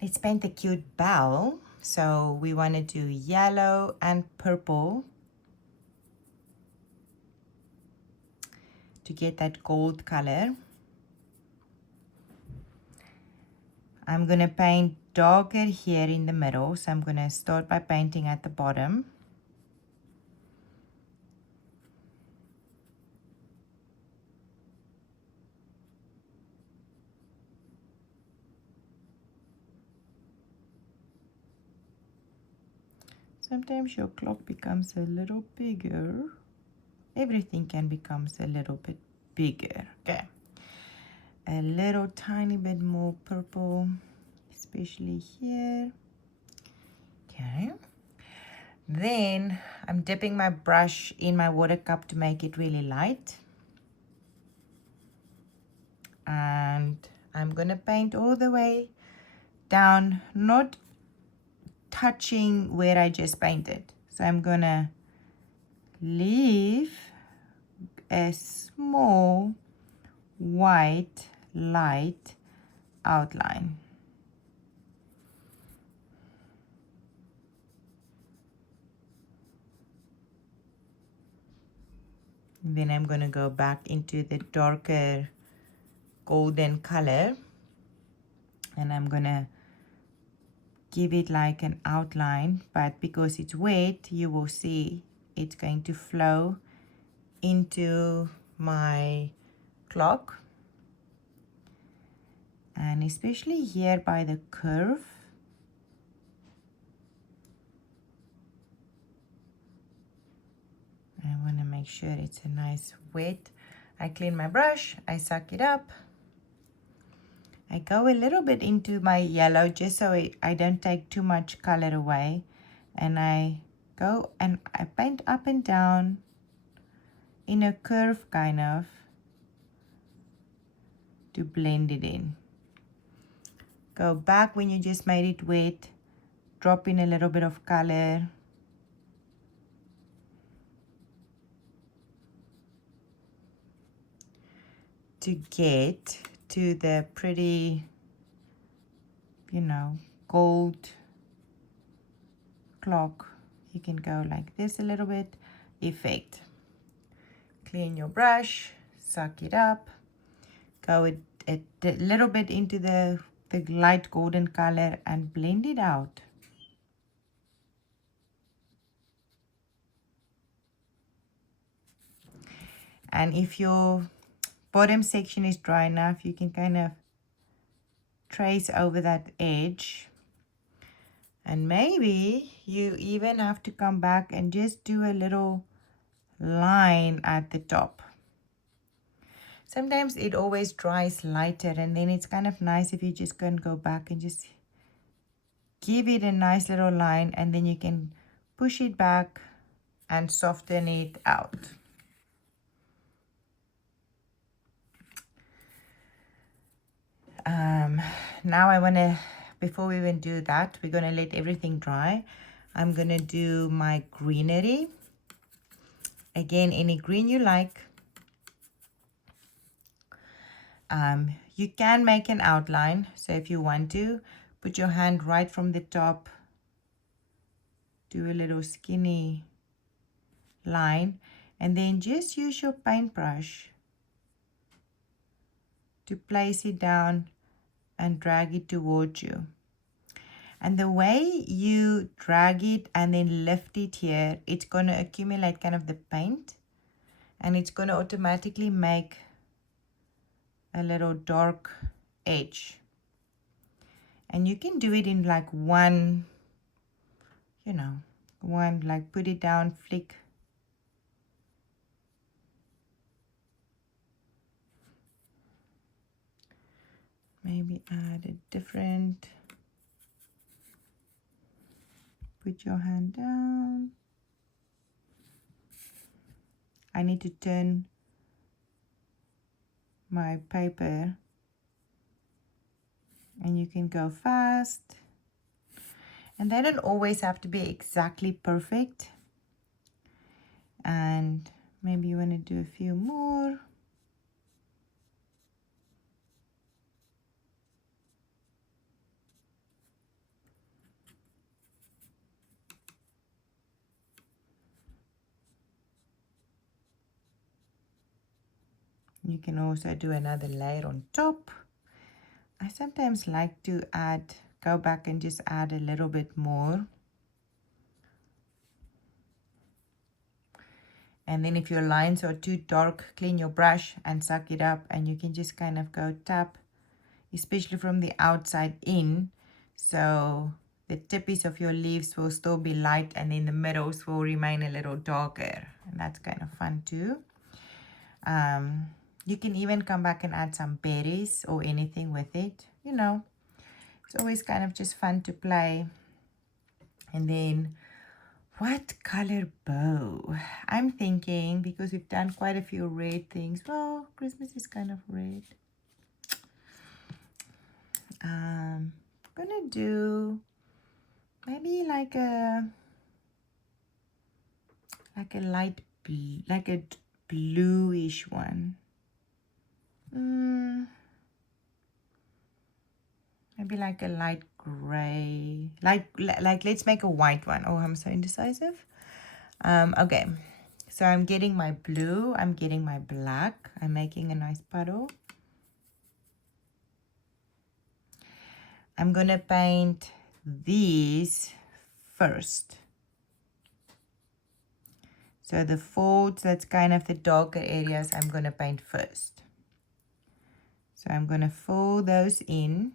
let's paint a cute bell. So we want to do yellow and purple to get that gold color. I'm going to paint darker here in the middle. So I'm going to start by painting at the bottom. Sometimes your clock becomes a little bigger. Everything can become a little bit bigger. Okay. A little tiny bit more purple, especially here. Okay. Then I'm dipping my brush in my water cup to make it really light. And I'm going to paint all the way down, not touching where I just painted. So I'm going to leave a small white light outline. Then I'm going to go back into the darker golden color, and I'm going to give it like an outline, but because it's wet, you will see it's going to flow into my clock, and especially here by the curve. I want to make sure it's a nice wet. I clean my brush, I suck it up. I go a little bit into my yellow just so I don't take too much color away. And I go and I paint up and down in a curve kind of to blend it in. Go back when you just made it wet, drop in a little bit of color. To get to the pretty, you know, gold clock. You can go like this a little bit, effect. Clean your brush, suck it up, go a little bit into the light golden color and blend it out. And if your bottom section is dry enough, you can kind of trace over that edge. And maybe you even have to come back and just do a little line at the top. Sometimes it always dries lighter, and then it's kind of nice if you just can go back and just give it a nice little line, and then you can push it back and soften it out. Now I want to, before we even do that, we're going to let everything dry. I'm going to do my greenery. Again, any green you like. You can make an outline. So if you want to, put your hand right from the top, do a little skinny line, and then just use your paintbrush to place it down and drag it towards you. And the way you drag it and then lift it here, it's going to accumulate kind of the paint, and it's going to automatically make a little dark edge. And you can do it in like one, you know, one, like put it down, flick. Maybe add a different, put your hand down. I need to turn my paper, and you can go fast. And they don't always have to be exactly perfect. And maybe you want to do a few more. You can also do another layer on top. I sometimes like to go back and just add a little bit more. And then if your lines are too dark, clean your brush and suck it up, and you can just kind of go tap, especially from the outside in, so the tippies of your leaves will still be light and then the middles will remain a little darker, and that's kind of fun too. You can even come back and add some berries or anything with it, you know. It's always kind of just fun to play. And then what color bow? I'm thinking, because we've done quite a few red things. Well, Christmas is kind of red. I'm gonna do maybe like a light blue, like a bluish one. Maybe like a light gray, like let's make a white one. Oh, I'm so indecisive. Okay, so I'm getting my blue, I'm getting my black, I'm making a nice puddle. I'm gonna paint these first. So the folds, that's kind of the darker areas, I'm gonna paint first. So I'm gonna fill those in.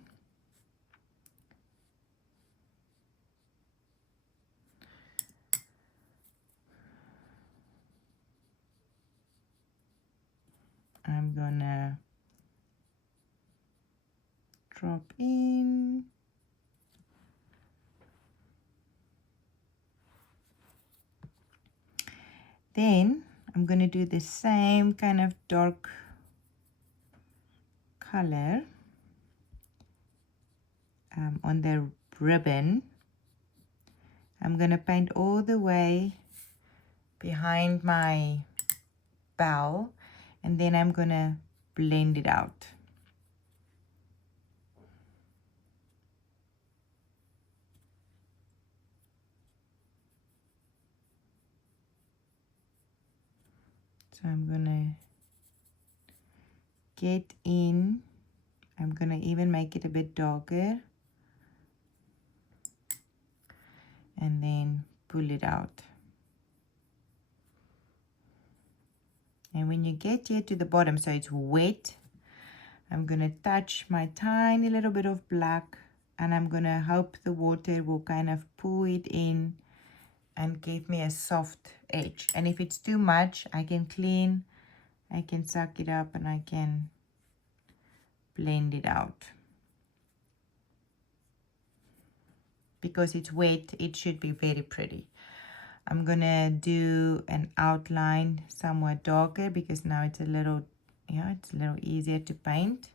I'm gonna drop in. Then I'm going to do the same kind of dark color on the ribbon. I'm going to paint all the way behind my bell, and then I'm going to blend it out. So I'm going to get in. I'm going to even make it a bit darker. And then pull it out. And when you get here to the bottom, so it's wet, I'm going to touch my tiny little bit of black, and I'm going to hope the water will kind of pull it in and give me a soft edge. And if it's too much, I can clean, I can suck it up, and I can blend it out. Because it's wet, it should be very pretty. I'm going to do an outline somewhat darker because now it's a little, it's a little easier to paint.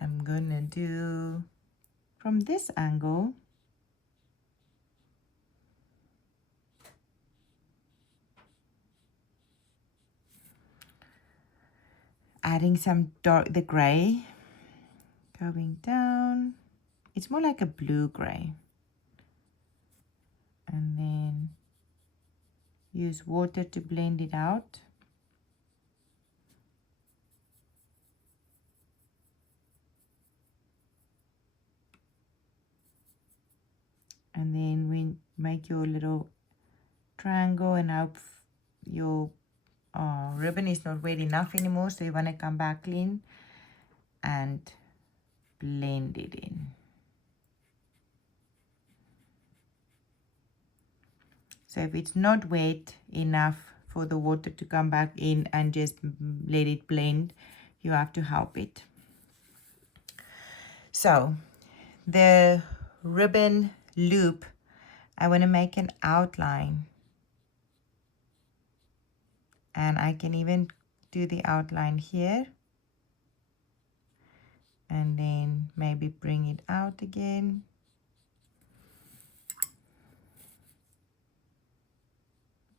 I'm going to do from this angle. Adding some dark, the gray, going down. It's more like a blue gray. And then use water to blend it out. And then we make your little triangle, and hope your ribbon is not wet enough anymore, so you want to come back in and blend it in. So if it's not wet enough for the water to come back in and just let it blend, you have to help it. So the ribbon loop, I want to make an outline, and I can even do the outline here and then maybe bring it out again.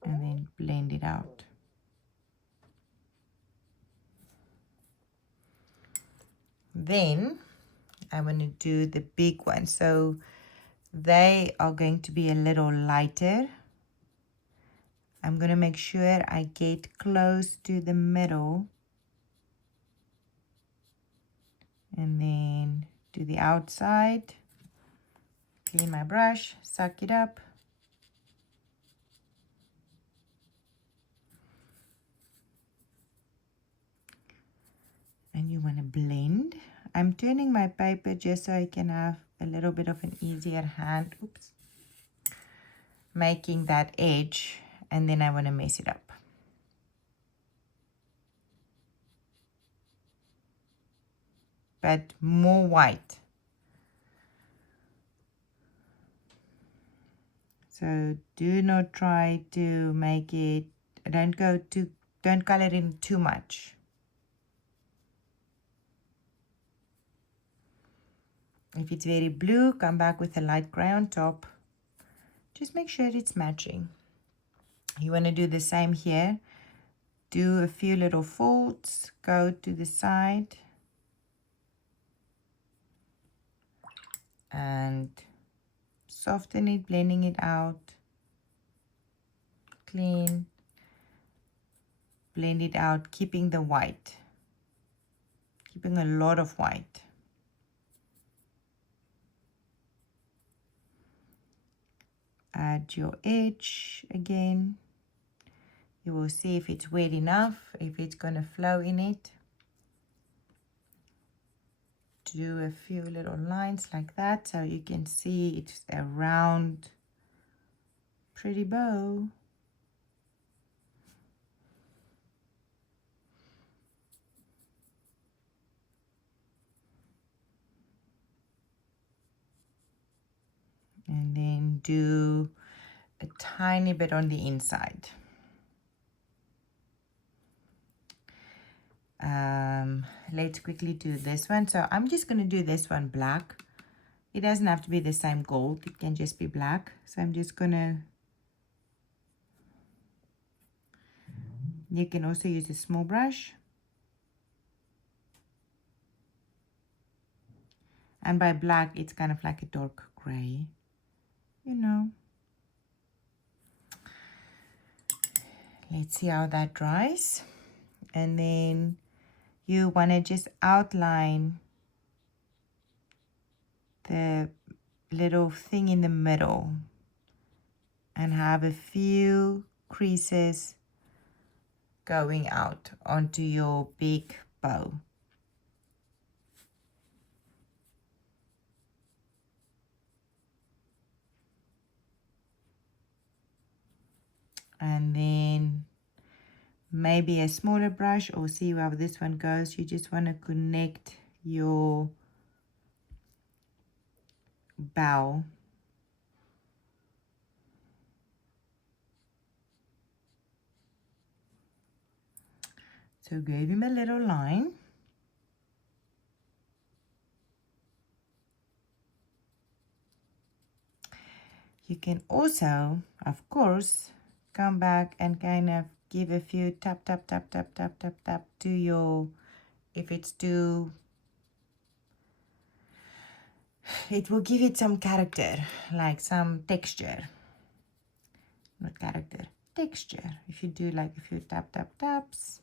And then blend it out. Then I want to do the big one. So they are going to be a little lighter. I'm going to make sure I get close to the middle And then do the outside. Clean my brush, suck it up. And you want to blend. I'm turning my paper just so I can have a little bit of an easier hand. Oops. Making that edge, and then I want to mess it up. But more white. So do not try to make it, don't color in too much. If it's very blue, come back with a light gray on top. Just make sure it's matching. You want to do the same here. Do a few little folds, go to the side, and soften it, blending it out. Clean, blend it out, keeping the white, keeping a lot of white. Add your edge again. You will see if it's wet enough, if it's going to flow in it. Do a few little lines like that so you can see it's a round, pretty bow. And then do a tiny bit on the inside. Let's quickly do this one. So I'm just going to do this one black. It doesn't have to be the same gold. It can just be black. So I'm just going to, you can also use a small brush. And by black, it's kind of like a dark gray, you know. Let's see how that dries. And then you want to just outline the little thing in the middle and have a few creases going out onto your big bow. And then maybe a smaller brush, or see how this one goes. You just want to connect your bow. So give him a little line. You can also, of course, come back and kind of give a few tap, tap, tap, tap, tap, tap, tap to your, if it's too, it will give it some character, like some texture. Not character, texture. If you do like a few tap, tap, taps.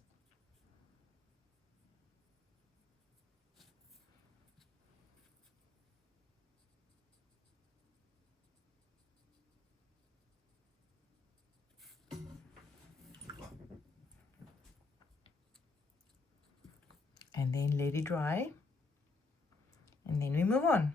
And then let it dry. And then we move on.